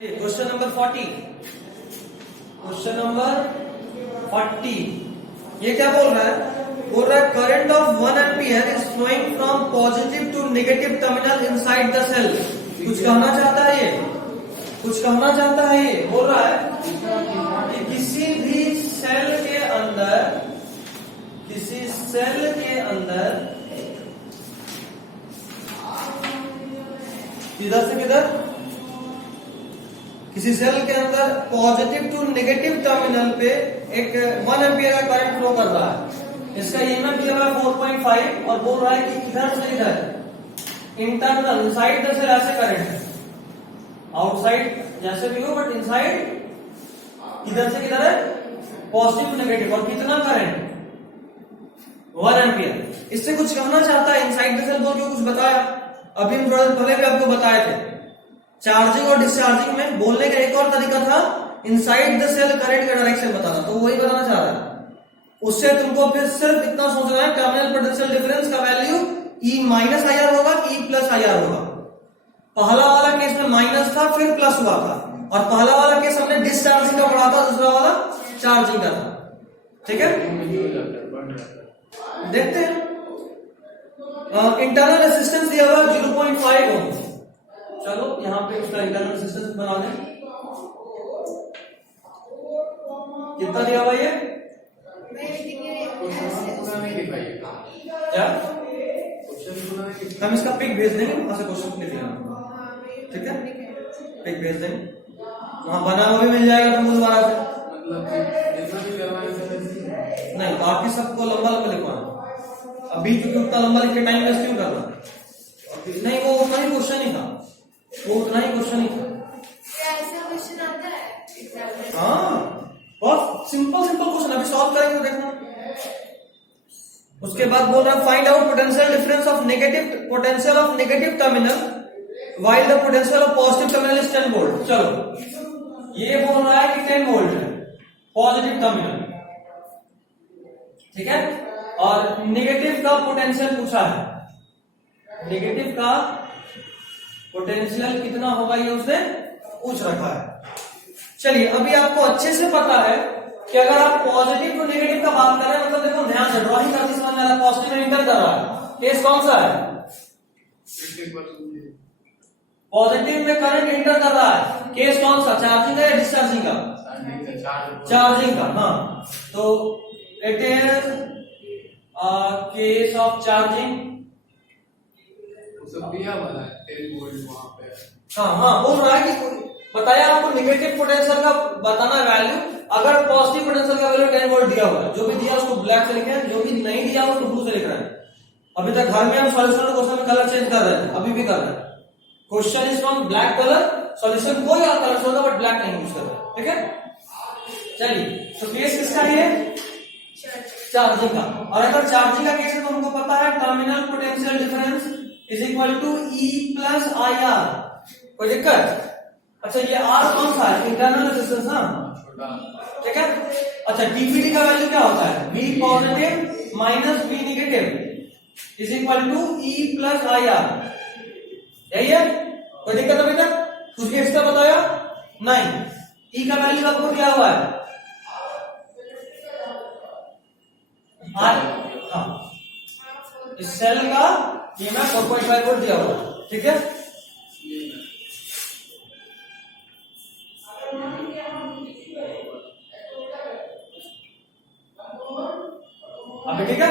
Question number 40। Question number 40 ये क्या बोल रहा है? बोल रहा है current of 1 ampere is flowing from positive to negative terminal inside the cell. कुछ कहना चाहता है ये, कुछ कहना चाहता है ये। बोल रहा है कि किसी भी सेल के अंदर, किसी सेल के अंदर किधर से किधर, किसी सेल के अंदर पॉजिटिव टू नेगेटिव टर्मिनल पे एक 1 एम्पियर का करंट फ्लो कर रहा है। इसका ईएमएफ दिया हुआ है 4.5 और बोल रहा है कि इधर से इधर इंटरनल इनसाइड द सेल ऐसे करंट है, आउटसाइड जैसे भी हो बट इनसाइड इधर से किधर है पॉजिटिव टू नेगेटिव। और कितना करंट 1 एम्पियर। इससे कुछ कहना चाहता है इनसाइड द सेल बोल के कुछ बताया। अभी हम थोड़ा पहले भी आपको बताए थे चार्जिंग और डिस्चार्जिंग में बोलने का एक और तरीका था इनसाइड द सेल करंट का डायरेक्शन बताना। तो वही बताना चाह रहा है। उससे तुमको फिर सिर्फ इतना सोचना है टर्मिनल पोटेंशियल डिफरेंस का वैल्यू E माइनस IR होगा कि E प्लस IR होगा। पहला वाला केस में माइनस था फिर प्लस हुआ था, और पहला वाला केस हमने डिस्चार्जिंग का पढ़ा था, दूसरा वाला चार्जिंग का था। ठीक है, देखते हैं। इंटरनल रेजिस्टेंस दिया हुआ 0.5 ओम। चलो यहां पे उसका इंटरनल रेजिस्टेंस बना दें। कितना दिया हुआ ये? क्या हम इसका पिक भेज देंगे, वहां से क्वेश्चन लिख लेंगे। ठीक है, पिक भेज देंगे, वहां बना हुआ भी मिल जाएगा तुमको दोबारा से। नहीं, बाकी सबको लंबा लंबा लिखवाना। अभी क्योंकि उतना लंबा लिख के टाइम वेस्ट क्यों करना? नहीं, वो उतना ही क्वेश्चन ही था, वो उतना ही क्वेश्चन ही था। ऐसा क्वेश्चन आता है? हाँ, बहुत सिंपल सिंपल क्वेश्चन अभी सॉल्व करेंगे, देखना। उसके बाद बोल रहा है find out potential difference of negative potential of negative terminal while the potential of positive terminal is 10 volt. चलो ये बोल रहा है कि 10 वोल्ट है पॉजिटिव टर्मिनल, ठीक है, और नेगेटिव का पोटेंशियल पूछा है। नेगेटिव का पोटेंशियल कितना होगा ये उसने पूछ रखा है। चलिए अभी आपको अच्छे से पता है कि अगर आप पॉजिटिव टू नेगेटिव का बात कर रहे हैं, मतलब देखो ध्यान से ड्राइंग करते समझ में आ रहा है, पॉजिटिव में इंटर कर रहा है। केस कौन सा है? पॉजिटिव में करंट इंटर कर रहा है। केस कौन सा? चार्जिंग का या डिस्चार्जिंग का? चार्जिंग का। हाँ, तो it is case of charging. दिया वाला है 10 वोल्ट वहां पे। हाँ, बोल रहा है कि बताया आपको नेगेटिव पोटेंशियल का बताना वैल्यू। अगर पॉजिटिव पोटेंशियल का वैल्यू 10 वोल्ट दिया हुआ है, जो भी दिया उसको ब्लैक से लिखे हैं, जो भी नहीं दिया उसको ब्लू से लिख रहे हैं। अभी तक घर में हम सॉल्यूशन क्वेश्चन में कलर चेंज कर रहे हैं, अभी भी कर रहे हैं। Question is from black colour, solution कोई और कलर होगा बट ब्लैक नहीं यूज कर रहे हैं। ठीक है, चलिए तो केस किसका है? चार्जिंग का। और अगर चार्जिंग का केस है तो हमको पता है terminal potential difference is equal to E plus IR। कोई दिक्कत? अच्छा ये R कौन सा है? Internal resistance. हाँ, ठीक है। अच्छा डीवीडी का वैल्यू क्या होता है? V positive minus V negative is equal to E plus IR। यही है? कोई दिक्कत अभी तक? कुछ एक्स्ट्रा बताया? नहीं। E का वैल्यू आपको क्या हुआ है? हाँ, इस सेल का ईएमएफ 4.5 वोल्ट दिया हुआ है। ठीक है, अभी ठीक है।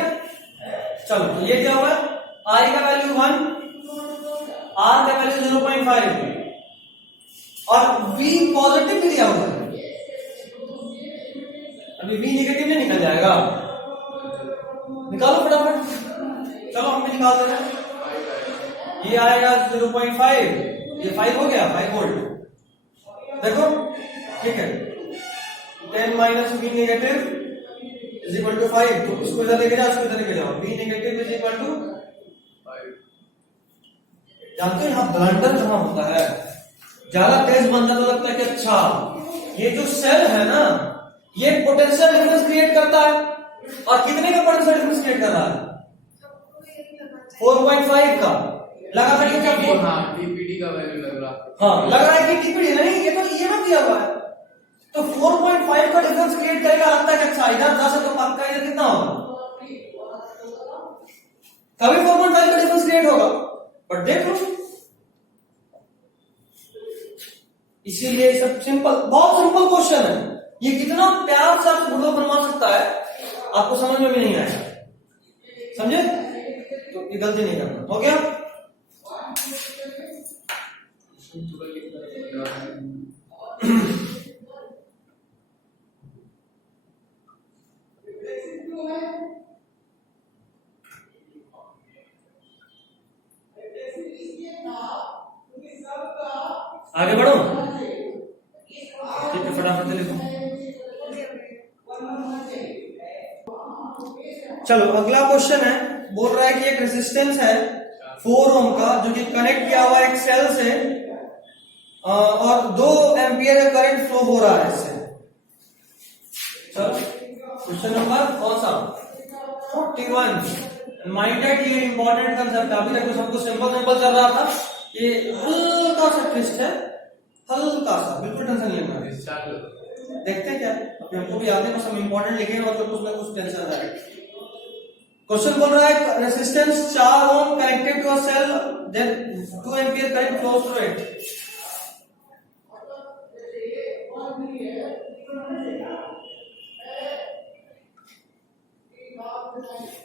चलो तो ये क्या हुआ? I का वैल्यू 1, R का वैल्यू 0.5 और V पॉजिटिव भी दिया हुआ है। अभी V नेगेटिव नहीं निकल जाएगा, निकालो फटाफट। चलो हम भी निकाल दे रहे हैं। ये आएगा 0.5, ये 5 हो गया, 5 वोल्ट। देखो ठीक है, 10 minus V negative is equal to 5। तो इसको इधर लेके जाओ, इसको इधर लेके जाओ। V negative is equal to 5। जानते हो यहाँ ब्लंडर जहां होता है, ज्यादा तेज बन जाता, लगता है कि अच्छा ये जो सेल है ना ये पोटेंशियल डिफरेंस क्रिएट करता है। और कितने का पोटेंशियल डिफरेंस क्रिएट कर रहा है? 4.5 का। लगा था कि क्या हाँ टीपीडी का वैल्यू लग रहा। हाँ लग रहा है कि टीपीडी नहीं, ये तो ईएमएफ दिया हुआ है। तो 4.5 का डिफरेंस क्रिएट करेगा, लगता है कि अच्छा इधर 10 है तो पक्का इधर कितना होगा, तभी 4.5 का डिफरेंस क्रिएट होगा। बट देख लो, इसीलिए सब सिंपल, बहुत सिंपल क्वेश्चन है ये, कितना प्यार से आपको वीडियो बनवा सकता है, आपको समझ में भी नहीं आएगा, समझे? तो ये गलती नहीं करना, हो गया? आगे बढ़ो, ठीक है, फटाफट लिखो। चलो अगला क्वेश्चन है, बोल रहा है कि एक रेजिस्टेंस है 4 ओम का जो कि कनेक्ट किया हुआ है एक सेल से, और 2 एम्पियर का करंट फ्लो हो रहा है इससे। चलो क्वेश्चन नंबर कौन सा, 41। माइंड दैट ये इंपॉर्टेंट कंसेप्ट, अभी तक तो सब कुछ सिंपल सिंपल चल रहा था, ये हल्का सा ट्विस्ट है, हल्का सा, बिल्कुल टेंशन नहीं लेना। देखते हैं क्या, अभी हमको भी याद है, बस हम इंपॉर्टेंट लिखेंगे और कुछ ना कुछ टेंशन है। क्वेश्चन बोल रहा है resistance 4 ohm connected to a cell, then 2 ampere current flows through it.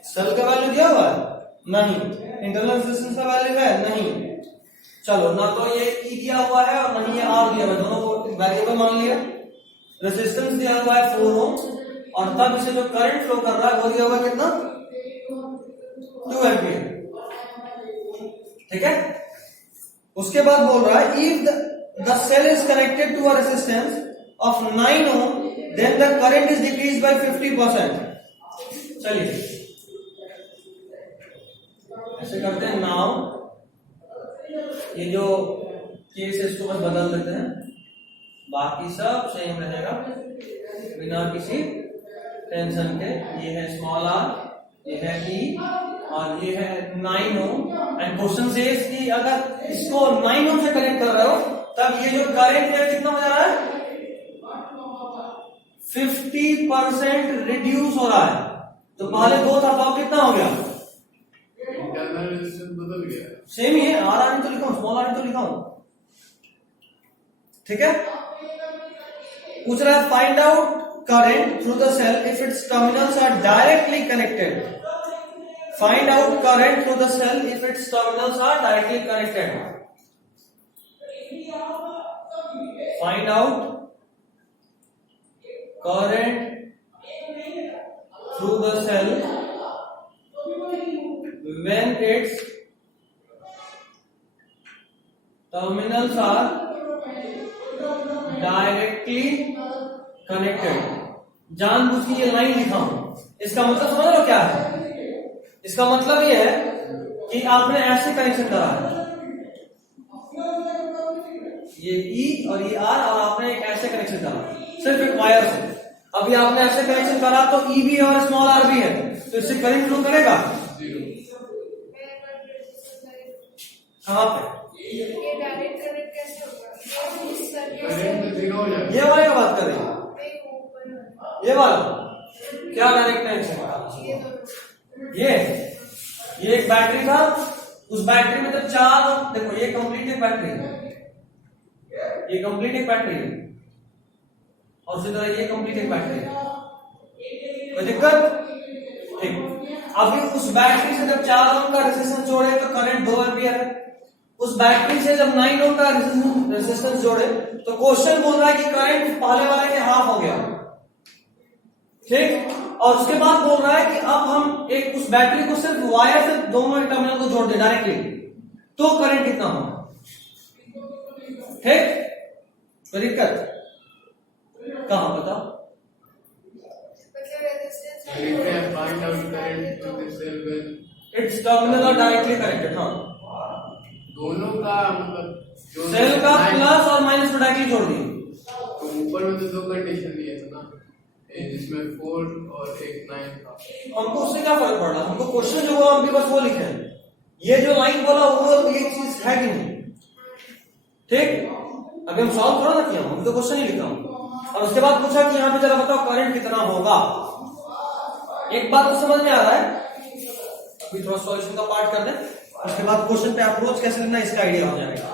Cell का वैल्यू दिया हुआ है? नहीं। इंटरनल रेजिस्टेंस का वैल्यू है? नहीं। चलो, ना तो ये ई दिया हुआ है और नहीं ये आर दिया हुआ है, दोनों को वेरिएबल मान लिया। रेजिस्टेंस दिया हुआ है 4 ओम, और तब इसे जो करंट फ्लो कर रहा है वो दिया हुआ कितना, 2 एम्पियर, ठीक है। उसके बाद बोल रहा है if the cell is connected to a resistance of 9 ohm then the current is decrease by 50%। चलिए ऐसे करते हैं, नाउ ये जो केस है इसको बस बदल देते हैं, बाकी सब सेम रहेगा बिना किसी टेंशन के। ये है स्मॉल आर, ये है ई, और ये है 9 ओम। एंड क्वेश्चन सेज कि अगर इसको 9 ओम से कनेक्ट कर रहे हो तब ये जो करंट है कितना हो जा रहा है, 50% रिड्यूस हो रहा है। तो पहले 2 था तो अब कितना हो गया, इंटरनल रेजिस्टेंस बदल गया, सेम ही है। आर तो लिखा हूं, स्मॉल आर तो लिखा हूं, ठीक है। पूछ रहा है find out current through the cell if its terminals are directly connected. Find out current through the cell if its terminals are directly connected. Find out current through the cell when its terminals are directly connected. जानबूझ के ये line लिखा हूं, इसका मतलब समझ लो क्या है। इसका मतलब ये है कि आपने ऐसे कनेक्शन करा है, ये ई और ये आर, और आपने एक ऐसे कनेक्शन करा सिर्फ एक वायर से। अभी आपने ऐसे कनेक्शन करा तो ई भी और स्मॉल आर भी है, तो इससे करंट फ्लो करेगा कहां पे, ये डायरेक्ट करंट कैसे होगा, ये वाले का बात कर रही है, ये वाला क्या डायरेक्ट कनेक्शन, ये एक बैटरी था, उस बैटरी में तो 4, देखो ये कंप्लीट एक बैटरी है, ये कंप्लीट एक बैटरी है, और उसी तरह ये कंप्लीट एक बैटरी है, कोई दिक्कत? ठीक। अभी उस बैटरी से जब 4 ओम का रेजिस्टेंस जोड़े तो करंट 2 एम्पियर है, उस बैटरी से जब 9 ओम का रेजिस्टेंस जोड़े तो क्वेश्चन बोल रहा है कि करंट पहले वाले के हाफ हो गया, ठीक। और उसके बाद बोल रहा है कि अब हम एक उस बैटरी को सिर्फ वायर से दोनों टर्मिनल को जोड़ दे डायरेक्टली, तो करंट कितना होगा, ठीक। कोई दिक्कत? कहां बताओ, find out current through the cell when it's terminal are directly connected. हाँ, दोनों का मतलब जो सेल का प्लस और माइनस को डायरेक्टली जोड़ दिए। तो ऊपर में तो 2 कंडीशन दिए थे ना, जिसमें 4 और एक 9 था। हमको उससे क्या फर्क पड़ रहा, हमको क्वेश्चन जो हुआ हम भी बस वो लिखे हैं, ये जो लाइन बोला वो ये चीज है कि नहीं? ठीक, अभी हम सॉल्व थोड़ा ना किया, हम तो क्वेश्चन ही लिखा हूं। और उसके बाद पूछा कि यहाँ पे जरा बताओ करंट कितना होगा। एक बात तो समझ में आ रहा है, अभी थोड़ा सॉल्यूशन का पार्ट कर दें, उसके बाद क्वेश्चन पे अप्रोच कैसे लेना इसका आइडिया हो जाएगा।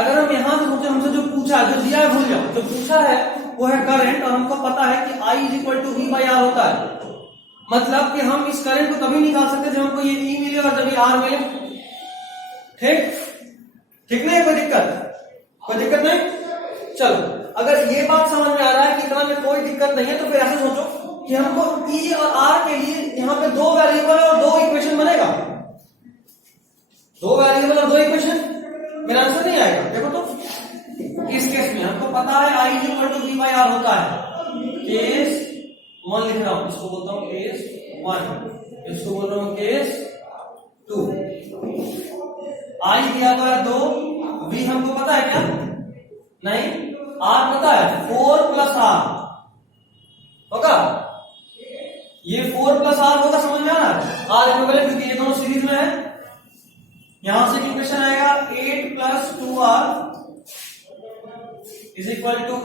अगर हम यहाँ से सोचे, हमसे जो पूछा, जो दिया है भूल जाओ, जो पूछा है वो है करंट, और हमको पता है कि I = V/R होता है। मतलब कि हम इस करंट को तभी निकाल सकते जब हमको ये E मिले और जब ये R मिले। ठीक, ठीक नहीं? कोई दिक्कत नहीं? चलो, अगर ये बात समझ में आ रहा है कि इतना में कोई दिक्कत नहीं है, तो फिर ऐसे सोचो कि हमको E और R के लिए यहाँ पे 2 वेरिएबल और 2 इक्वेशन बनेगा। 2 वेरिएबल और 2 इक्वेशन, मेरा आंसर नहीं आएगा। देखो तो इस केस में हमको पता है I = V/R होता है। केस 1 लिख रहा हूं, इसको बोलता हूं केस 1, इसको बोल रहा हूं केस 2। I दिया हुआ है 2, V हमको पता है क्या? नहीं। R पता है 4 + R होगा। ये 4 + R होगा, समझ में आ रहा है? R इक्विवेलेंट, क्योंकि ये दोनों सीरीज में है। यहां से इक्वेशन आएगा 8 + 2R =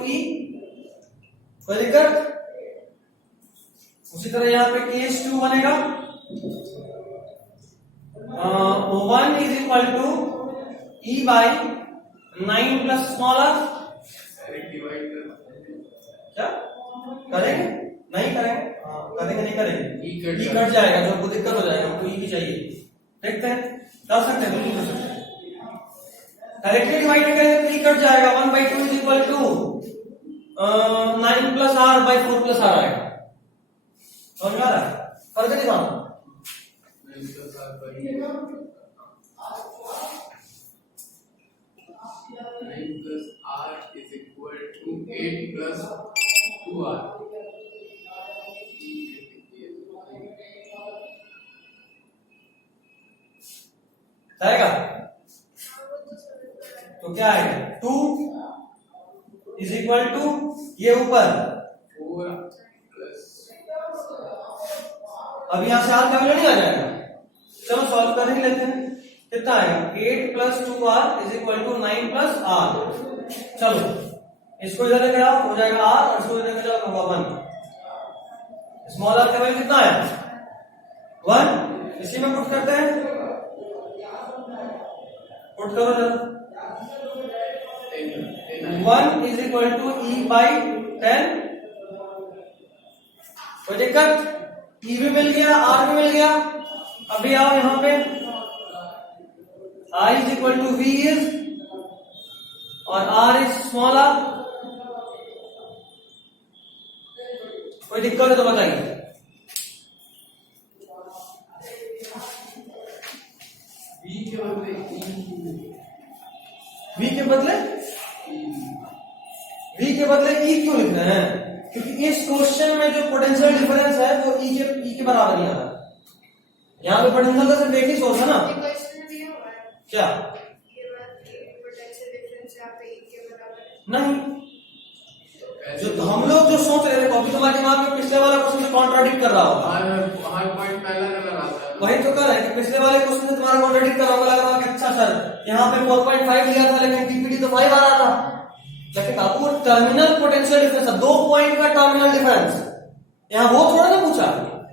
E। कोई दिक्कत? उसी तरह यहां पे केस 2 बनेगा, 1 = E/9 + स्मॉल r। क्या करेंगे? नहीं करेंगे? करेंगे नहीं करेंगे? E कट जाएगा, जो आपको दिक्कत हो जाएगा, हमको E भी चाहिए। देखते हैं, कर सकते हैं, बिल्कुल कर सकते हैं। डायरेक्टली डिवाइड करेंगे तो E कट जाएगा, 1/2 = 9 + R/4 + R आएगा। समझ में आ रहा है? फर्क नहीं मानो। 9 + R = 8 + 2R। आएगा तो क्या आएगा? 2 = ये ऊपर 4 अब यहां से R का वैल्यू नहीं आ जाएगा। चलो सॉल्व कर ही लेते हैं। कितना आएगा? 8 + 2R = 9 + R। चलो इसको इधर लेकर आओ, हो जाएगा R, और इसको इधर लेकर जाओ, होगा 1। स्मॉल r का वैल्यू कितना है? 1। इसी में पुट करते हैं, पुट करो जरा। 1 = E/10। कोई दिक्कत? E भी मिल गया, R भी मिल गया। अभी आओ यहां पे, I = V is और R is स्मॉल r। कोई दिक्कत है तो बताइए। V के बदले V के बदले E क्यों लिखना है? क्योंकि इस क्वेश्चन में जो पोटेंशियल डिफरेंस है वो E के बराबर नहीं आ रहा। यहाँ पे पोटेंशियल का सिर्फ एक ही सोर्स है ना। क्वेश्चन में दिया हुआ है क्या? ये बात पोटेंशियल डिफरेंस यहाँ पे E के बराबर है। नहीं, जो हम लोग जो सोच रहे थे, कॉपी तुम्हारे दिमाग में पिछले वाला क्वेश्चन से कॉन्ट्राडिक्ट कर रहा होगा। हर पॉइंट पहला नजर आता है। वही तो कर रहा है कि पिछले वाले क्वेश्चन से तुम्हारा कॉन्ट्राडिक्ट कर रहा होगा। लग रहा है अच्छा सर यहाँ पे 4.5 लिया था, लेकिन टीपीडी तो 5 आ रहा था। लेकिन आपको टर्मिनल पोटेंशियल डिफरेंस, 2 पॉइंट का टर्मिनल डिफरेंस, यहाँ वो थोड़ा ना पूछा।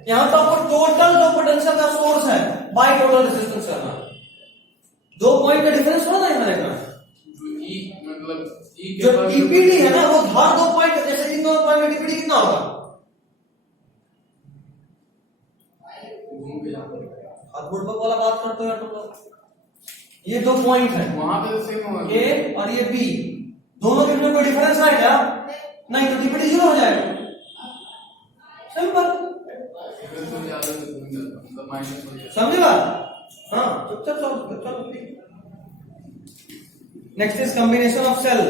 यहाँ तो आपको टोटल जो पोटेंशियल का सोर्स है बाय टोटल रेजिस्टेंस करना। 2 पॉइंट का डिफरेंस थोड़ा ना यहाँ देखना। जो टीपीडी है ना वो हर 2 पॉइंट, जैसे इन 2 पॉइंट में टीपीडी कितना होगा? बुड़बक वाला बात करते हो तुम लोग। ये 2 पॉइंट है, वहां पे तो सेम होगा, ए और ये बी, दोनों के बीच में कोई डिफरेंस है क्या? नहीं, तो टीपीडी 0 हो जाएगा। सिंपल, समझे बात? हाँ, चुपचाप चलो। Next is combination of cell.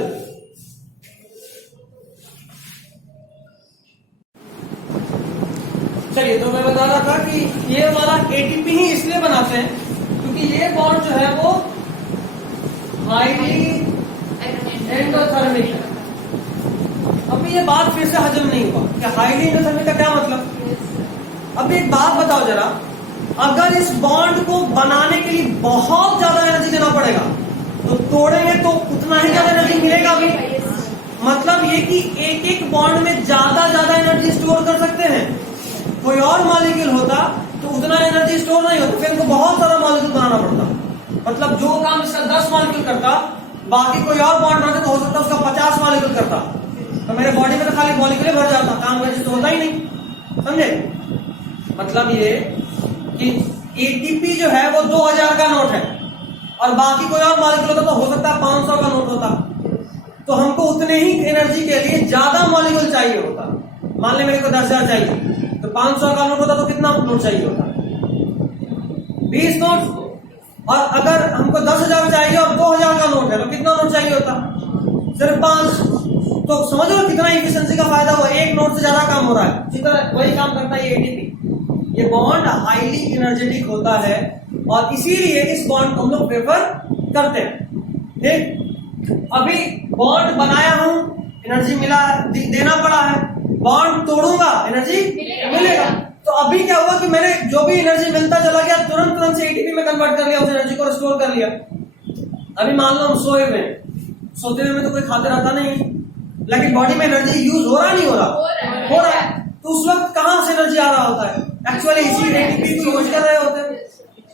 चलिए, तो मैं बता रहा था कि ये वाला एटीपी ही इसलिए बनाते हैं क्योंकि ये बॉन्ड जो है वो हाईली एंडोथर्मिक है। अब ये बात फिर से हजम नहीं हुआ कि हाईली एंडोथर्मिक का क्या मतलब। अब एक बात बताओ जरा, अगर इस बॉन्ड को बनाने के लिए बहुत ज्यादा एनर्जी देना पड़ेगा तो तोड़ेंगे तो उतना ही ज्यादा एनर्जी मिलेगा भी। मतलब ये कि एक एक बॉन्ड में ज्यादा ज्यादा एनर्जी स्टोर कर सकते हैं। कोई और मॉलिक्यूल होता तो उतना एनर्जी स्टोर नहीं होता, फिर इनको बहुत सारा मॉलिक्यूल बनाना पड़ता। मतलब जो काम इसका 10 मॉलिक्यूल करता, बाकी कोई और बॉन्ड बनाते तो हो सकता उसका 50 मॉलिक्यूल करता, तो मेरे बॉडी में तो खाली मॉलिक्यूल भर जाता, काम का तो होता ही नहीं। समझे? मतलब ये कि एटीपी जो है वो 2000 का नोट है और बाकी कोई और मॉलिक्यूल होता तो हो सकता है 500 का नोट होता। तो हमको उतने ही एनर्जी के लिए ज्यादा मॉलिक्यूल चाहिए होता। मान ले मेरे को 10,000 चाहिए तो 500 का नोट होता तो कितना नोट चाहिए होता? 20 नोट। और अगर हमको 10,000 चाहिए और 2,000 का नोट है तो कितना नोट चाहिए होता? सिर्फ 5। तो समझ लो कितना इफिशिएंसी का फायदा हुआ, एक नोट से ज्यादा काम हो रहा है। इसी तरह वही काम करता है ये एटीपी। ये बॉन्ड हाईली एनर्जेटिक होता है और इसीलिए इस बॉन्ड को हम लोग प्रेफर करते हैं। ठीक, अभी बॉन्ड बनाया हूं, एनर्जी मिला, देना पड़ा है, बॉन्ड तोड़ूंगा एनर्जी मिलेगा। तो अभी क्या हुआ कि मैंने जो भी एनर्जी मिलता चला गया तुरंत से एटीपी में कन्वर्ट कर लिया, उस एनर्जी को स्टोर कर लिया। अभी मान लो हम सोए हुए, सोते हुए में तो कोई खाते रहता नहीं, लेकिन बॉडी में एनर्जी यूज हो रहा नहीं हो रहा? हो रहा है। तो उस वक्त कहां से एनर्जी आ रहा होता है? एक्चुअली इसी एटीपी को यूज कर रहे होते हैं,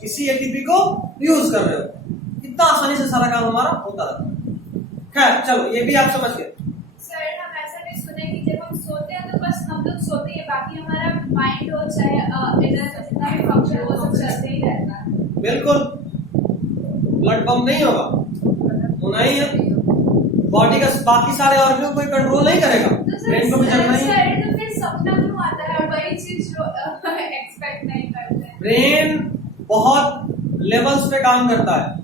इसी एटीपी को यूज कर रहे होते हैं। कितना आसानी से सारा काम हमारा होता रहता है। खैर चलो, ये भी आप समझ गए। सर हम ऐसा भी सुने कि जब हम सोते हैं तो बस हम लोग सोते हैं, बाकी हमारा माइंड हो चाहे इधर का जितना भी फंक्शन वो सब चलते ही रहता है। बिल्कुल, ब्लड पंप नहीं होगा, होना ही है। बॉडी का बाकी सारे ऑर्गन को कोई कंट्रोल नहीं करेगा, ब्रेन को भी चलना ही है। तो फिर सपना क्यों आता है? वही चीज जो एक्सपेक्ट नहीं करते हैं। ब्रेन बहुत लेवल्स पे काम करता है।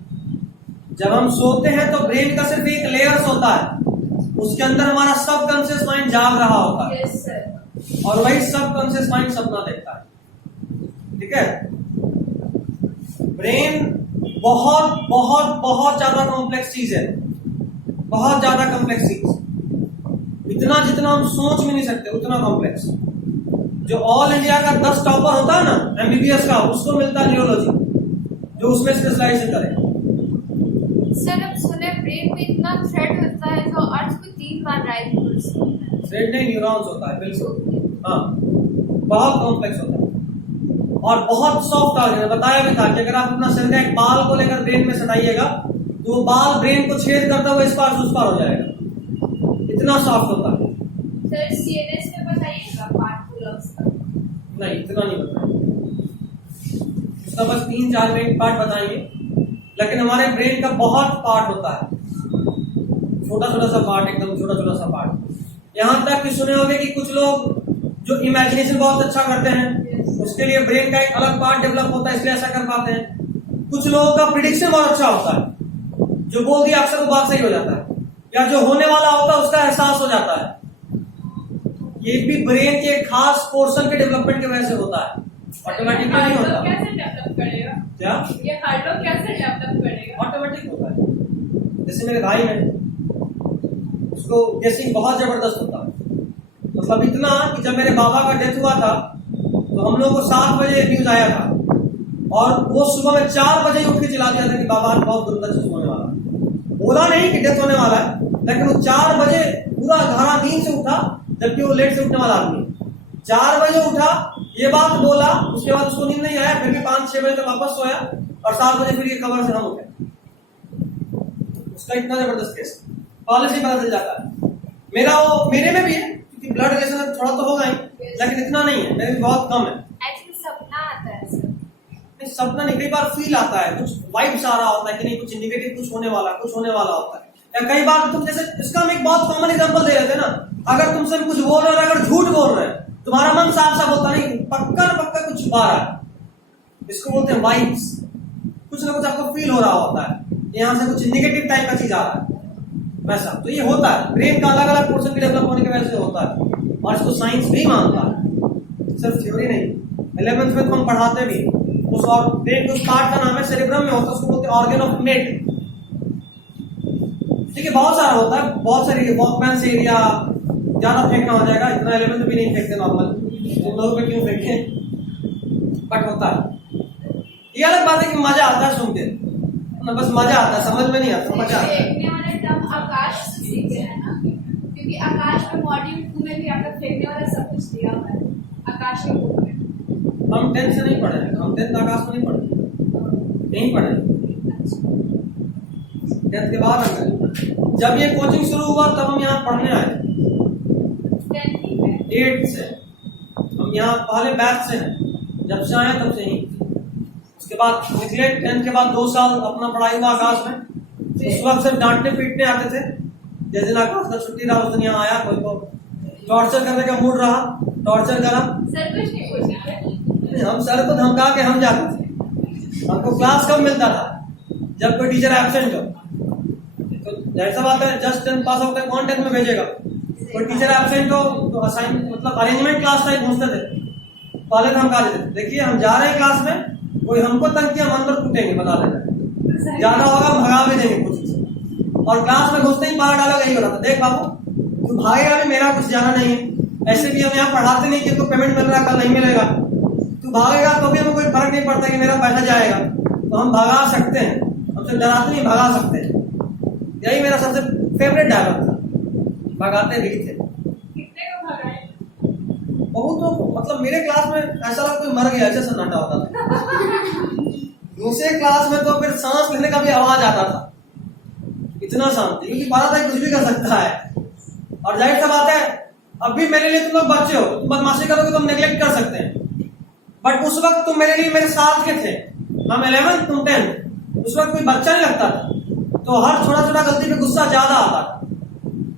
जब हम सोते हैं तो ब्रेन का सिर्फ एक लेयर्स होता है, उसके अंदर हमारा सबकॉन्शियस माइंड जाग रहा होता है। Yes sir. और वही सबकॉन्शियस माइंड सपना देखता है। ठीक है? ब्रेन बहुत बहुत बहुत ज्यादा कॉम्प्लेक्स चीज है, बहुत ज्यादा कॉम्प्लेक्स चीज। इतना जितना हम सोच भी नहीं सकते उतना कॉम्प्लेक्स। जो ऑल इंडिया का 10 टॉपर होता है ना एमबीबीएस का, उसको मिलता है न्यूरोलॉजी, जो उसमें स्पेशलाइजेशन करे। सर अब सुने ब्रेन में इतना थ्रेड होता है जो अर्थ को 3 बार राइट कर सकता है। थ्रेड नहीं, न्यूरॉन्स होता है। बिल्कुल, हाँ, बहुत कॉम्प्लेक्स होता है और बहुत सॉफ्ट ऑर्गन। बताया भी था कि अगर आप अपना सिर का एक बाल को लेकर ब्रेन में सटाइएगा तो वो बाल ब्रेन को छेद करता हुआ इस पार से उस पार हो जाएगा, इतना सॉफ्ट होता है। सर सीएनएस में बताइएगा पार्ट पुलअप्स का। नहीं, इतना नहीं बताएंगे, उसका बस 3-4 मिनट पार्ट बताएंगे। लेकिन हमारे ब्रेन का बहुत पार्ट होता है, छोटा छोटा सा पार्ट, एकदम छोटा छोटा सा पार्ट। यहां तक कि सुने होंगे कि कुछ लोग जो इमेजिनेशन बहुत अच्छा करते हैं उसके लिए ब्रेन का एक अलग पार्ट डेवलप होता है, इसलिए ऐसा कर पाते हैं। कुछ लोगों का प्रिडिक्शन बहुत अच्छा होता है, जो बोल दिया अक्सर वो बात सही हो जाता है, या जो होने वाला होता है उसका एहसास हो जाता है। ये भी ब्रेन के खास पोर्शन के डेवलपमेंट की वजह से होता है, ऑटोमेटिकली नहीं होता। कैसे डेवलप करेगा? क्या ये हार्डवेयर कैसे डेवलप करेगा? ऑटोमेटिक होता है। जैसे मेरे भाई है, उसको गेसिंग बहुत जबरदस्त होता है। मतलब इतना कि जब मेरे बाबा का डेथ हुआ था तो हम लोग को 7 बजे न्यूज आया था और वो सुबह में 4 बजे उठ के चिल्ला दिया था कि बाबा बहुत दुर्गा चीज होने वाला है। बोला नहीं कि डेथ होने वाला है, लेकिन वो 4 बजे पूरा घरा नींद से उठा, जबकि वो लेट से उठने वाला आदमी 4 बजे उठा, ये बात बोला। उसके बाद उसको नींद नहीं आया, फिर भी 5-6 बजे तक वापस सोया और 7 बजे फिर ये खबर से हम उठे। उसका इतना जबरदस्त केस, पॉलिसी पता चल जाता है। मेरे में भी है क्योंकि ब्लड रिलेशन थोड़ा तो होगा ही, लेकिन इतना नहीं है, मेरे भी बहुत कम है। एक्चुअली सपना आता है सर। नहीं, सपना नहीं, कई बार फील आता है, कुछ वाइब्स आ रहा होता है कि नहीं कुछ इंडिकेटिव, कुछ होने वाला होता है। या कई बार तुम जैसे, इसका हम एक बहुत कॉमन एग्जांपल दे रहे थे ना, अगर तुमसे कुछ बोल रहे हैं, अगर झूठ बोल रहे हैं, तुम्हारा मन साफ साफ होता नहीं, पक्का कुछ छुपा रहा है, इसको बोलते हैं वाइब्स। कुछ ना कुछ आपको फील हो रहा होता है, यहाँ से कुछ निगेटिव टाइप का चीज आ रहा है, वैसा। तो ये होता है, ब्रेन का अलग अलग पोर्शन के डेवलप होने की वजह से होता है और इसको साइंस भी मानता है, सिर्फ थ्योरी नहीं। 11th में तो हम पढ़ाते भी उस, और ब्रेन के उस पार्ट का नाम है सेरेब्रम में होता है, उसको बोलते हैं ऑर्गन ऑफ मेट। ठीक है, बहुत सारा होता है, बहुत सारी वॉकमैन से एरिया, ज्यादा फेंकना हो जाएगा, इतना 11th भी नहीं फेंकते नॉर्मल, तुम लोग पे क्यों फेंके, बट होता है। ये अलग बात है कि मजा आता है सुन के ना, बस मजा आता है, समझ में नहीं आता, मजा आता है। फेंकने वाला टर्म आकाश से सीखे हैं ना, क्योंकि आकाश में मॉड्यूल 2 में भी आपका फेंकने वाला सब कुछ दिया हुआ है आकाश के बुक में। हम 10th से नहीं पढ़े, हम 10th आकाश में नहीं पढ़े, नहीं पढ़े। 10th के बाद हम गए, जब ये कोचिंग शुरू हुआ तब हम यहाँ पढ़ने आए 8th से, हम यहाँ पहले बैच से हैं, जब से आए तब से ही। उसके बाद निकले 10th के बाद 2 साल अपना पढ़ाई हुआ आकाश में। उस वक्त सिर्फ डांटने पीटने आते थे, जिस दिन आकाश का छुट्टी रहा उस दिन यहाँ आया, कोई को टॉर्चर करने का मूड रहा, टॉर्चर करा। सर कुछ नहीं पूछा, हम सर को धमका के हम जाते थे। हमको क्लास कब मिलता था? जब कोई टीचर एब्सेंट हो, तो ऐसा बात है जस्ट 10 पास आउट है, कौन 10th में भेजेगा? कोई टीचर एब्सेंट हो तो असाइन मतलब अरेंजमेंट क्लास टाइम घूमते थे, पहले धमका देते थे, देखिए हम जा रहे हैं क्लास में, कोई हमको तंग किया मन पर कूटेंगे, बता देते, ज्यादा होगा भगा भी देंगे कुछ। और क्लास में घुसते ही मार डालोगे, यही हो रहा था, देख बाबू तू भागेगा भी, मेरा कुछ जाना नहीं है, ऐसे भी हम यहाँ पढ़ाते नहीं कि तो पेमेंट मिल रहा कल नहीं मिलेगा, तू भागेगा तो भी हमें कोई फर्क नहीं पड़ता कि मेरा पैसा जाएगा, तो हम भगा सकते हैं, हमसे डराते नहीं, भगा सकते हैं। यही मेरा सबसे फेवरेट डायलॉग था, भगाते भी थे। कितने को भगाए? बहुतों को, मतलब मेरे क्लास में ऐसा लगा कोई मर गया, ऐसा सन्नाटा होता था। दूसरे क्लास में तो फिर सांस लेने का भी आवाज आता था, इतना शांति, क्योंकि 12 तारीख कुछ भी कर सकता है। और जाहिर सा बात है, अब भी मेरे लिए तुम लोग बच्चे हो, तुम बदमाशी करोगे तो हम नेग्लेक्ट कर सकते हैं, बट उस वक्त तुम मेरे लिए मेरे साथ के थे, हम 11th तुम 10th, उस वक्त कोई बच्चा नहीं लगता था, तो हर छोटा छोटा गलती पे गुस्सा ज्यादा आता था,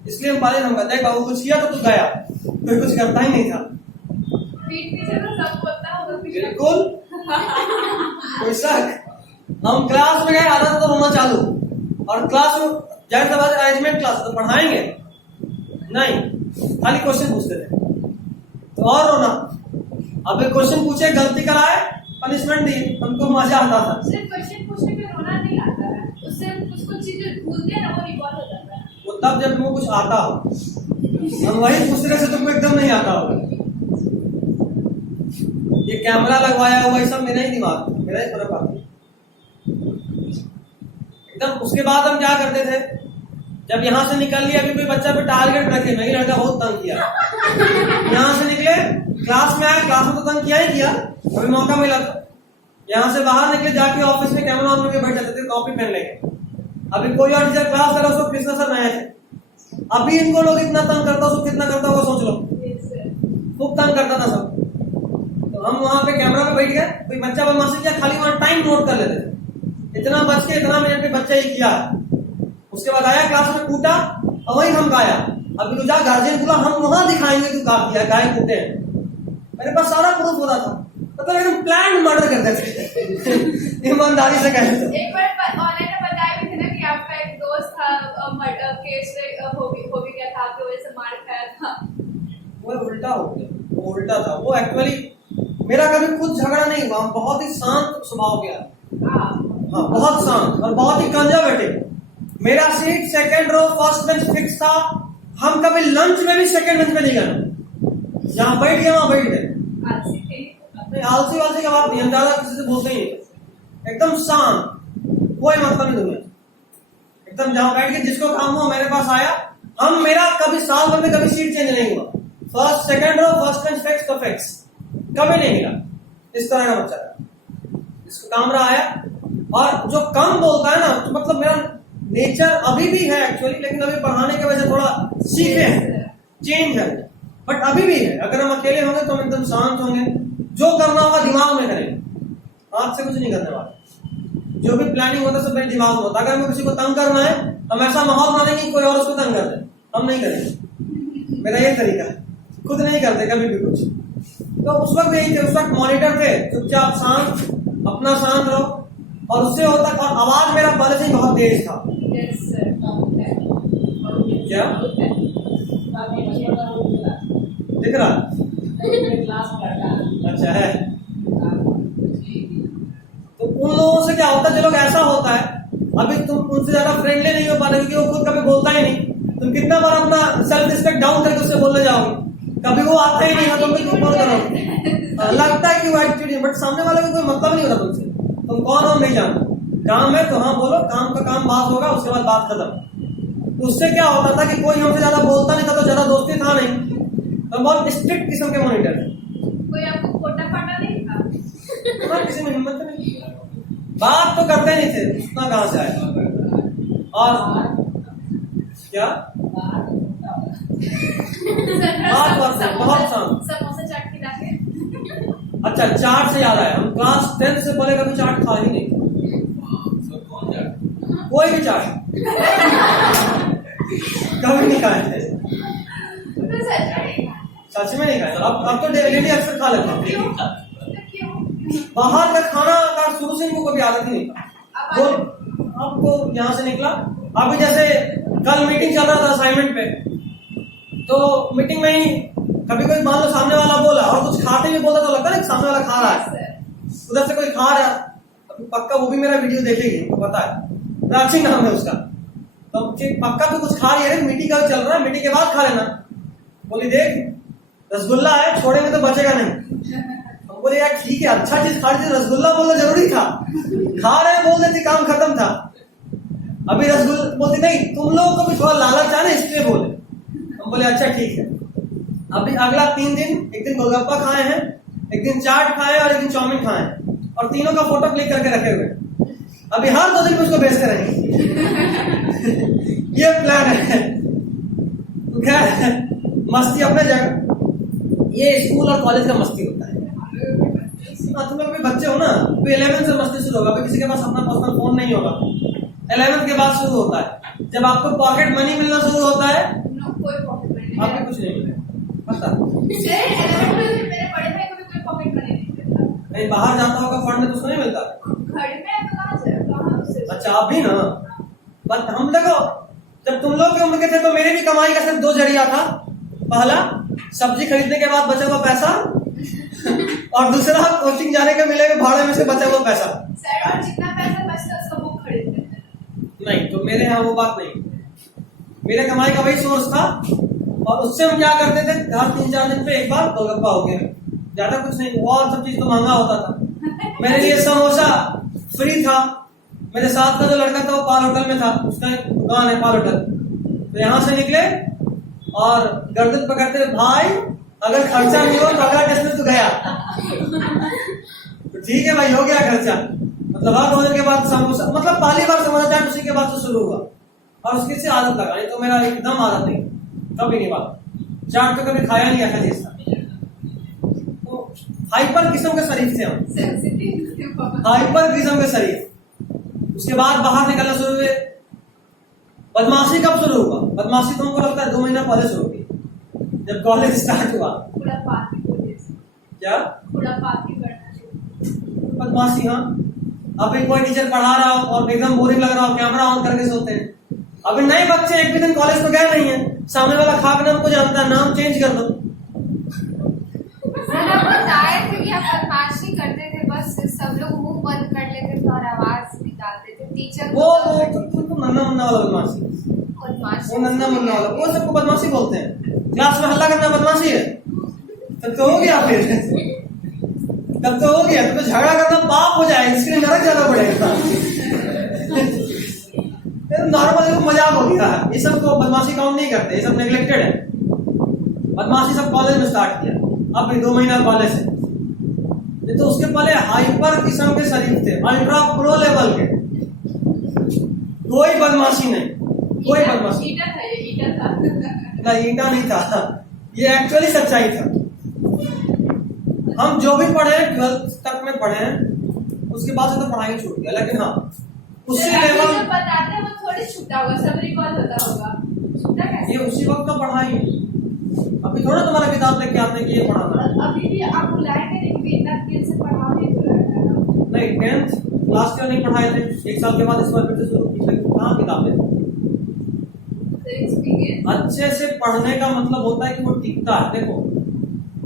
इसलिए हम पहले हम देखा वो कुछ किया तो तू गया, कोई कुछ करता ही नहीं था। पीठ पीछे तो सब होता होगा, बिल्कुल कोई शक। हम क्लास में गए, आधा तो रोना चालू, और क्लास में जाहिर सा बात है अरेंजमेंट क्लास तो पढ़ाएंगे नहीं, खाली क्वेश्चन पूछते थे तो और रोना। अब एक क्वेश्चन पूछे, गलती कराए, पनिशमेंट दी, हमको मजा आता था। सिर्फ क्वेश्चन पूछने पे रोना नहीं आता है, उससे हम कुछ चीजें भूलते हैं ना, वो रिकॉल हो जाता है। वो तब जब तुमको कुछ आता हो, हम वही पूछ रहे से तुमको एकदम नहीं आता होगा। ये कैमरा लगवाया हुआ, ये सब मेरा ही दिमाग, मेरा ही फर्क आता एकदम। उसके बाद हम क्या करते थे, जब यहाँ से निकल लिया, अभी कोई बच्चा पे टारगेट रखे, नहीं लड़का बहुत तंग किया, यहाँ से निकले क्लास में आए, क्लास में तो तंग किया ही किया, अभी मौका मिला तो यहाँ से बाहर निकले, जाके ऑफिस में कैमरा ऑन करके बैठ जाते थे, कॉपी पेन लेके। अभी कोई और टीचर क्लास कर रहा, उसको कृष्णा सर नए थे, अभी इनको लोग इतना तंग करता, उसको कितना करता होगा सोच लो, खूब तंग करता था सब। तो हम वहां पे कैमरा पे बैठ गए, कोई बच्चा बदमाशी किया, खाली वहां टाइम नोट कर लेते थे, इतना बच के इतना मिनट में बच्चा ही किया। उसके बाद आया क्लास में कूटा, और वही धमकाया, अभी तो जा गार्जियन बुला, हम वहां दिखाएंगे तू का किया, गाय कूटे। मेरे पास सारा प्रूफ हो रहा था, मतलब एकदम प्लान मर्डर करते थे ईमानदारी से कहें तो। एक बार ऑनलाइन में बताया भी थे ना कि आपका एक दोस्त था, मर्डर केस में हो भी गया था, आपकी वजह से मार खाया था। वो उल्टा हो गया, वो उल्टा था, वो एक्चुअली मेरा कभी खुद झगड़ा नहीं हुआ, बहुत ही शांत स्वभाव गया, हाँ बहुत शांत और बहुत ही कंजर्वेटिव। मेरा seat second row first bench fix था, हम कभी लंच में भी सेकंड बेंच पे नहीं गए, जहां बैठ गए वहां बैठ गए। नहीं आलसी वालसी का बात नहीं, हम ज्यादा किसी से बोलते ही एकदम शांत, कोई मतलब नहीं दुनिया, एकदम जहां बैठ के जिसको काम हुआ मेरे पास आया। हम मेरा कभी साल भर में कभी सीट चेंज नहीं हुआ, first second row first bench fix तो फिक्स, कभी नहीं मिला। इस तरह का बच्चा था, इसको काम रहा आया। और जो कम बोलता है ना, तो मतलब मेरा नेचर अभी भी है एक्चुअली, लेकिन अभी पढ़ाने की वजह से थोड़ा सीखे हैं, चेंज है, बट अभी भी है। अगर हम अकेले होंगे तो हम एकदम शांत होंगे, जो करना होगा दिमाग में करेंगे, हाथ से कुछ नहीं करने वाले। जो भी प्लानिंग होता है सब मेरे दिमाग में होता है। अगर हमें किसी को तंग करना है, हम ऐसा माहौल बनाएंगे कि कोई और उसको तंग कर दे, हम नहीं करेंगे। मेरा ये तरीका है, खुद नहीं करते कभी भी कुछ। तो उस वक्त यही थे, उस वक्त मॉनिटर थे, चुपचाप शांत, अपना शांत रहो, और उससे होता। और आवाज मेरा पहले से ही बहुत तेज था। क्या दिख रहा? अच्छा है। तो उन लोगों से क्या होता है, जो लोग ऐसा होता है, अभी तुम उनसे ज्यादा फ्रेंडली नहीं हो पाते, क्योंकि वो खुद कभी बोलता ही नहीं। तुम कितना बार अपना सेल्फ रिस्पेक्ट डाउन करके उससे बोलने जाओगे, कभी वो आता ही नहीं है, तुम भी बोल करोगे। लगता है कि वो एटीट्यूड है, बट सामने वाले को कोई मतलब नहीं होता तुमसे, तुम कौन हो नहीं जानते, काम है तो हाँ बोलो, काम का काम बात होगा, उसके बाद बात खत्म। तो उससे क्या होता था कि कोई हमसे ज्यादा बोलता नहीं था, तो ज्यादा दोस्ती था नहीं, तो बहुत स्ट्रिक्ट किस्म के मॉनिटर थे। कोई आपको खोटा फाटा नहीं था? हाँ, किसी में हिम्मत नहीं, बात तो करते नहीं थे, इतना कहां से आया। और क्या बहुत शांत। समोसा चाट खिलाते। अच्छा, चाट से याद आया, हम क्लास 10 से पहले कभी चाट खा ही नहीं, कोई भी चाट कभी नहीं खाए थे, तो सच में नहीं खाए। अब तो डेली अक्सर खा लेते हैं। क्यों? बाहर का खाना का शुरू से इनको कभी आदत ही नहीं था। तो अब तो यहाँ से निकला, अभी जैसे कल मीटिंग चल रहा था असाइनमेंट पे, तो मीटिंग में ही कभी कोई मान लो सामने वाला बोला और कुछ खाते हुए बोला, तो लगता है सामने वाला खा रहा है, उधर से कोई खा रहा है, अभी पक्का वो भी मेरा वीडियो देखेगी, तो पता है, प्राची नाम है उसका, तो पक्का तो कुछ खा रही है, मीटिंग का चल रहा है, मीटिंग के बाद खा लेना। बोली देख रसगुल्ला है, छोड़ेंगे तो बचेगा नहीं। हम बोले यार ठीक है, अच्छा चीज खा रही थी, रसगुल्ला बोलना जरूरी था, खा रहे बोल देती काम खत्म था। अभी रसगुल्ला बोलती नहीं, तुम लोगों को भी थोड़ा लालच आ ना, इसलिए बोले। हम बोले अच्छा ठीक है। अभी अगला 3 दिन, एक दिन गोलगप्पा खाए हैं, एक दिन चाट खाए और एक दिन चाउमीन खाए, और तीनों का फोटो क्लिक करके रखे हुए। अभी हर 2 दिन में उसको भेजते रहेंगे। ये प्लान है। तो खैर मस्ती अपने जगह, ये स्कूल और कॉलेज का मस्ती होता है। तुम लोग भी बच्चे हो ना, तो 11 से मस्ती शुरू होगा। अभी किसी के पास अपना पर्सनल फोन नहीं होगा, 11th के बाद शुरू होता है, जब आपको पॉकेट मनी मिलना शुरू होता है। कोई पॉकेट मनी आपको कुछ नहीं मिलेगा, पता मेरे बड़े भाई को भी कोई पॉकेट मनी नहीं मिलता। नहीं, बाहर जाता होगा फंड में तो उसको नहीं मिलता। घर में तो कहाँ से, कहाँ से? अच्छा आप भी ना, बट हम देखो जब तुम लोग की उम्र के थे तो मेरी भी कमाई का सिर्फ 2 जरिया था। पहला सब्जी खरीदने के बाद बचा हुआ पैसा, और दूसरा कोचिंग जाने के मिले हुए भाड़े में से बचा हुआ पैसा। सर, और जितना पैसा बचता उसका बुक खरीदते थे। नहीं, तो मेरे यहाँ वो बात नहीं, मेरे कमाई का वही सोर्स था, और उससे हम क्या करते थे, हर 3-4 दिन पे एक बार गोलगप्पा हो गया, ज्यादा कुछ नहीं, और सब चीज तो महंगा होता था। मेरे लिए समोसा फ्री था। मेरे साथ का जो लड़का था वो पाल होटल में था, उसका एक दुकान है पाल होटल, तो यहाँ से निकले और गर्दन पकड़ते भाई अगर खर्चा नहीं हो तो अगला टेस्ट में तो गया। तो ठीक है भाई, हो गया खर्चा, मतलब हर 2 दिन के बाद समोसा, मतलब पहली बार समोसा चाट उसी के बाद से शुरू हुआ, और उसकी से आदत लगा, नहीं तो मेरा एकदम आदत नहीं, कभी नहीं बात, चाट तो कभी खाया नहीं ऐसा चीज था। तो हाइपर किस्म के शरीफ थे हम, हाइपर किस्म के शरीफ। उसके बाद बाहर निकलना शुरू हुए। बदमाशी कब शुरू हुआ? बदमाशी तो हमको लगता है 2 महीना पहले शुरू हुई, जब कॉलेज स्टार्ट हुआ। क्या बदमाशी? हाँ, अभी कोई टीचर पढ़ा रहा हो और एकदम बोरिंग लग रहा हो, कैमरा ऑन करके सोते हैं। अभी नए बच्चे एक भी दिन कॉलेज तो गए नहीं है, सामने वाला खाक नाम को जानता है, नाम चेंज कर दो। बताए थे कि आप बदमाशी करते थे, बस सब लोग मुंह बंद कर लेते थे और आवाज निकालते थे। टीचर वो नन्ना मुन्ना वाला बदमाशी, वो नन्ना मुन्ना वाला, वो सबको बदमाशी बोलते हैं। क्लास में हल्ला करना बदमाशी है? तब तो हो गया, फिर तब तो हो गया, तो झगड़ा करना पाप हो जाएगा, इसके लिए नरक जाना पड़ेगा। नॉर्मल मजाक हो गया, ये सब तो बदमाशी काउंट नहीं करते, ये सब नेग्लेक्टेड है। बदमाशी सब कॉलेज में स्टार्ट किया, अब भी 2 महीना कॉलेज है। तो उसके पहले हाइपर किस्म के शरीफ थे, अल्ट्रा प्रो लेवल के, कोई बदमाशी नहीं, कोई बदमाशी ईटा था, ये ईटा था। ना, ईटा नहीं था, ये एक्चुअली सच्चाई था। हम जो भी पढ़े 12th तक में पढ़े हैं, उसके बाद से तो पढ़ाई छूट गया, लेकिन हाँ उसी लेवल जो बताते हैं वो थोड़ी छूटा होगा, सब रिकॉल होता होगा, छूटा कैसे? ये उसी वक्त का पढ़ाई है। अभी थोड़ा तुम्हारा किताब लेके आते कि ये पढ़ाना है। अभी भी आप बुलाएंगे नहीं, इतना दिन से पढ़ा नहीं तो रहेगा ना। नहीं, 10th लास्ट ईयर नहीं पढ़ाए थे, 1 साल के बाद इस बार फिर से शुरू की, कहाँ किताबें? अच्छे से पढ़ने का मतलब होता है कि वो टिकता है। देखो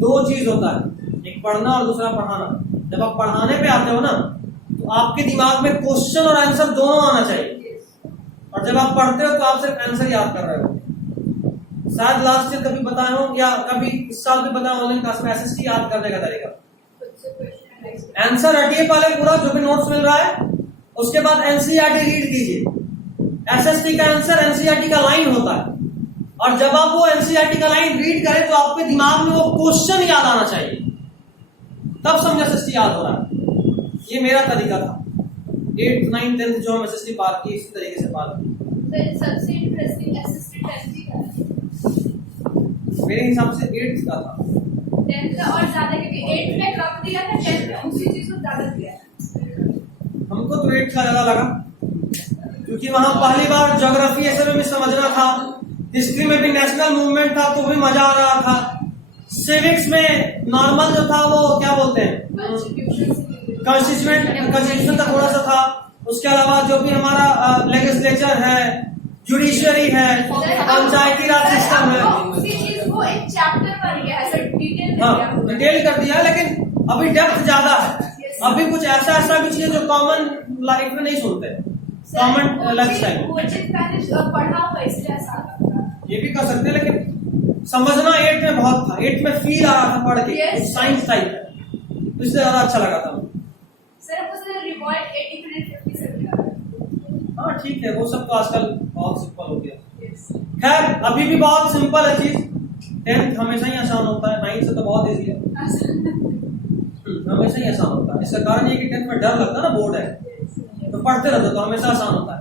2 चीज होता है, एक पढ़ना और दूसरा पढ़ाना। जब आप पढ़ाने पे आते हो ना, तो आपके दिमाग में क्वेश्चन और आंसर दोनों आना चाहिए, और जब आप पढ़ते हो तो आप सिर्फ आंसर याद कर रहे हो। शायद लास्ट ईयर कभी बताया हो, या कभी इस साल भी बताया ऑनलाइन क्लास में SST याद करने का तरीका। आंसर रटिए पहले पूरा जो भी नोट्स मिल रहा है, उसके बाद एनसीईआरटी रीड कीजिए। एसएसटी का आंसर एनसीईआरटी का लाइन होता है, और जब आप वो एनसीईआरटी का लाइन रीड करें तो आपके दिमाग में वो क्वेश्चन याद आना चाहिए, तब समझ एसएसटी याद हो रहा है। ये मेरा तरीका था 8th 9th 10th जो हम एसएसटी पार की, इसी तरीके से पार की। सबसे इंटरेस्टिंग एसएसटी 10th का है। मेरे हिसाब से 8th का था, 10th का और ज्यादा, क्योंकि 8th में कम दिया था, 10th में उसी चीज को ज्यादा दिया है। हमको तो 8th का ज्यादा लगा, क्योंकि वहां पहली बार ज्योग्राफी ऐसे में समझना था, हिस्ट्री में भी नेशनल मूवमेंट था तो भी मजा आ रहा था, सिविक्स में नॉर्मल जो था वो क्या बोलते हैं कॉन्स्टिट्यूशन का थोड़ा सा था, उसके अलावा जो भी हमारा लेजिस्लेचर है, जुडिशियरी है, पंचायती राज सिस्टम है, वो एक चैप्टर बन गया है सर, डिटेल हाँ डिटेल कर दिया है, लेकिन अभी डेप्थ ज्यादा है। अभी कुछ ऐसा भी चीज जो कॉमन लाइफ में नहीं सुनते, कॉमन लाइफ स्टाइल पढ़ा हुआ इसलिए ऐसा लग रहा है। ये भी कर सकते हैं, लेकिन समझना 8th में बहुत था, 8th में फील आ रहा था पढ़ के, साइंस टाइप है, तो इसलिए ज्यादा अच्छा लगा था। सर आपको रिवॉल्ट 8350 से मिला। हाँ ठीक है, वो सब तो आजकल बहुत सिंपल हो गया। खैर अभी भी बहुत सिंपल है चीज, 10th हमेशा ही आसान होता है, 9th से तो बहुत इजी है, हमेशा ही आसान होता है। इसका कारण ये कि 10th में डर लगता है ना, बोर्ड है तो पढ़ते रहते तो हमेशा आसान होता है।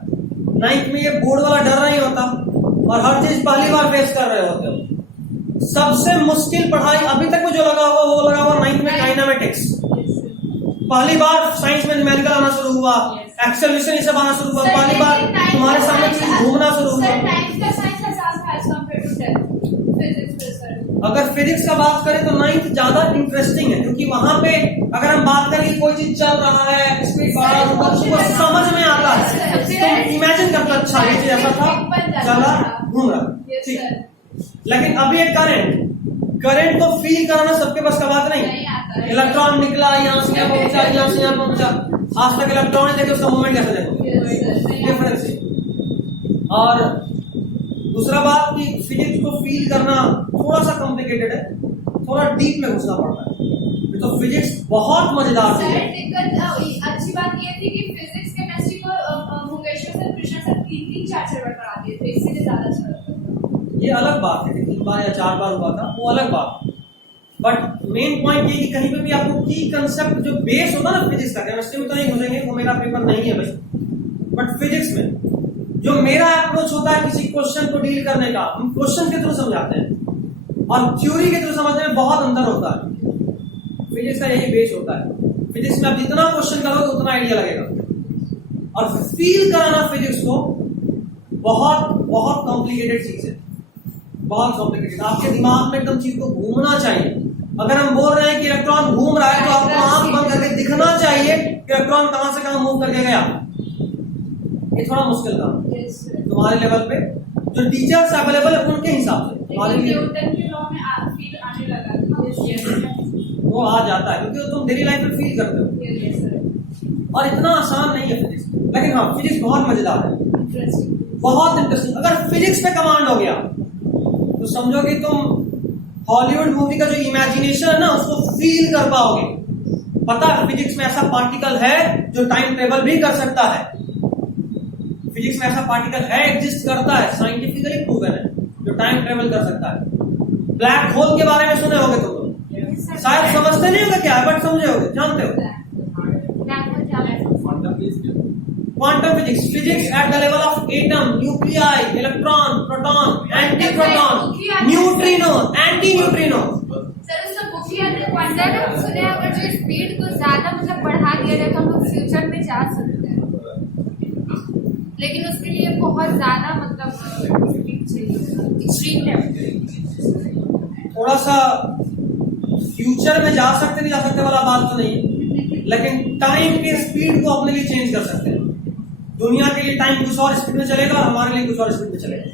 9th में ये बोर्ड वाला डर नहीं होता, और हर चीज पहली बार फेस कर रहे होते हो। सबसे मुश्किल पढ़ाई अभी तक में जो लगा हुआ वो लगा हुआ 9th में काइनेमेटिक्स। पहली बार साइंस में न्यूमेरिकल आना शुरू हुआ, एक्सेलरेशन ये सब आना शुरू हुआ, पहली बार तुम्हारे सामने चीज घूमना शुरू हुआ। अगर फिजिक्स का बात करें तो 9th ज्यादा इंटरेस्टिंग है, क्योंकि वहां पे अगर हम बात करें कोई चीज चल रहा है, स्पीड बढ़ा हुआ, उसको समझ में आता है, तो इमेजिन करता अच्छा ये चीज ऐसा था, चला घूम रहा, ठीक। लेकिन अभी एक करंट को फील कराना सबके पास का बात नहीं। इलेक्ट्रॉन निकला, यहाँ से यहाँ पहुंचा, यहाँ से यहाँ पहुंचा, आज तक इलेक्ट्रॉन देखे उसका मूवमेंट कैसे देखोगे, डिफरेंस है। और दूसरा बात कि फिजिक्स को फील करना थोड़ा सा कॉम्प्लिकेटेड है, थोड़ा डीप में घुसना पड़ता है, तो फिजिक्स बहुत मजेदार चीज है। अच्छी बात ये थी कि फिजिक्स केमिस्ट्री को मुकेश्वर सर, कृष्णा सर 3-3 4 बार पढ़ा दिए थे, इसलिए ज्यादा अच्छा लगता था। ये अलग बात है कि 3 बार या 4 बार हुआ था, वो अलग बात। बट मेन पॉइंट ये कि कहीं पे भी आपको की कंसेप्ट जो बेस होता है ना फिजिक्स का, केमिस्ट्री में तो नहीं घुसेंगे, वो मेरा पेपर नहीं है भाई, बट फिजिक्स में जो मेरा अप्रोच होता है किसी क्वेश्चन को डील करने का, हम क्वेश्चन के थ्रू समझाते हैं और थ्योरी के थ्रू समझने में बहुत अंतर होता है। फिजिक्स का यही बेस होता है, फिजिक्स में आप जितना क्वेश्चन करोगे उतना आइडिया लगेगा, और फील कराना फिजिक्स को बहुत बहुत कॉम्प्लिकेटेड चीज है, बहुत कॉम्प्लिकेटेड। आपके दिमाग में एकदम चीज को घूमना चाहिए। अगर हम बोल रहे हैं कि इलेक्ट्रॉन घूम रहा है तो आपको आंख बंद करके दिखना चाहिए कि इलेक्ट्रॉन कहां से कहां मूव करके गया। ये थोड़ा मुश्किल काम है तुम्हारे लेवल पे, जो टीचर्स अवेलेबल है उनके हिसाब से तुम्हारे लिए न्यूटन के लॉ में फील आने लगा था, वो आ जाता है, क्योंकि तुम डेली लाइफ में फील करते हो। और इतना आसान नहीं है फिजिक्स, लेकिन हाँ फिजिक्स बहुत मजेदार है, बहुत इंटरेस्टिंग। अगर फिजिक्स पे कमांड हो गया तो समझो कि तुम हॉलीवुड मूवी का जो इमेजिनेशन है ना उसको फील कर पाओगे। पता है फिजिक्स में ऐसा पार्टिकल है जो टाइम ट्रेवल भी कर सकता है, फिजिक्स में ऐसा पार्टिकल है, एग्जिस्ट करता है, साइंटिफिकली प्रूवन है, जो टाइम ट्रेवल कर सकता है। ब्लैक होल के बारे में सुने होगे तुम लोग, शायद समझते नहीं होगा क्या है, बट समझे होगे, जानते हो। Quantum physics, physics at the level of atom, nuclei, electron, proton, anti proton, neutrino, anti neutrino. सुने अगर जो स्पीड को ज्यादा मतलब बढ़ा दिया जाए तो हम लोग फ्यूचर में जा सकते हैं, लेकिन उसके लिए बहुत ज्यादा मतलब स्पीड चाहिए, एक्सट्रीम लेवल। थोड़ा सा फ्यूचर में जा सकते नहीं जा सकते वाला बात तो नहीं, लेकिन टाइम के स्पीड को अपने लिए चेंज कर सकते हैं। दुनिया के लिए टाइम कुछ और स्पीड में चलेगा, हमारे लिए कुछ और स्पीड में चलेगा।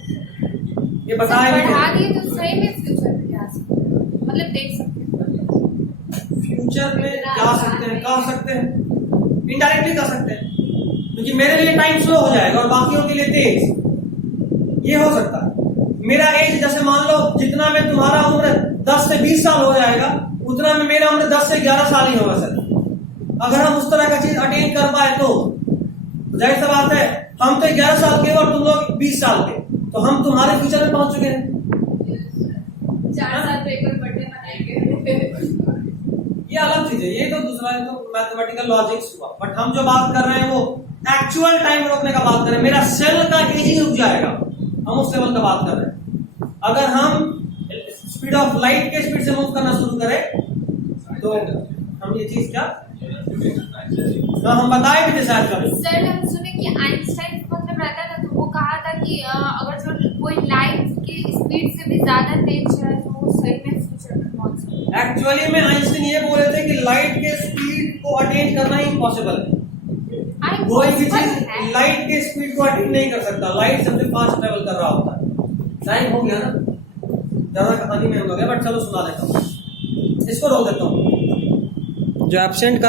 ये बताया बढ़ा दिए तो सही में फ्यूचर में जा सकते हैं, मतलब देख सकते हैं, फ्यूचर में जा सकते हैं, कह सकते हैं, इनडायरेक्टली कर सकते हैं, क्योंकि मेरे लिए टाइम स्लो हो जाएगा और बाकियों के लिए तेज। ये हो सकता है। मेरा एज जैसे मान लो जितना में तुम्हारा उम्र 10 से 20 साल हो जाएगा, उतना में मेरा उम्र 10 से 11 साल ही होगा सर, अगर हम उस तरह का चीज अटेन कर पाए तो जाहिर सी बात है, हम तो 11 साल के और तुम लोग 20 साल के, तो हम तुम्हारे फ्यूचर में पहुंच चुके हैं। 4 साल पे एक और बर्थडे मनाएंगे। ये अलग चीज है, ये तो दूसरा है, तो मैथमेटिकल लॉजिक्स हुआ। बट हम जो बात कर रहे हैं वो एक्चुअल टाइम रोकने का बात कर रहे हैं। मेरा सेल का एजिंग रुक जाएगा, हम उस लेवल का बात कर रहे हैं। अगर हम स्पीड ऑफ लाइट के स्पीड से मूव करना शुरू करें तो हम ये चीज क्या हम बताए भी थे शायद कभी। सर हम सुने कि आइंस्टाइन मतलब रहता था तो वो कहा था कि अगर जो कोई लाइट की स्पीड से भी ज्यादा तेज चला तो वो सही में फ्यूचर में पहुंच सकता है। एक्चुअली में आइंस्टाइन ये बोल रहे थे कि लाइट के स्पीड को अटेन करना इम्पॉसिबल है। कोई भी चीज लाइट के स्पीड को अटेन नहीं कर सकता, लाइट सबसे फास्ट ट्रेवल कर रहा होता है। टाइम हो गया ना, ज्यादा कहानी में हो गया, बट चलो सुना देता हूँ, इसको रोक देता हूँ। जो एब्सेंट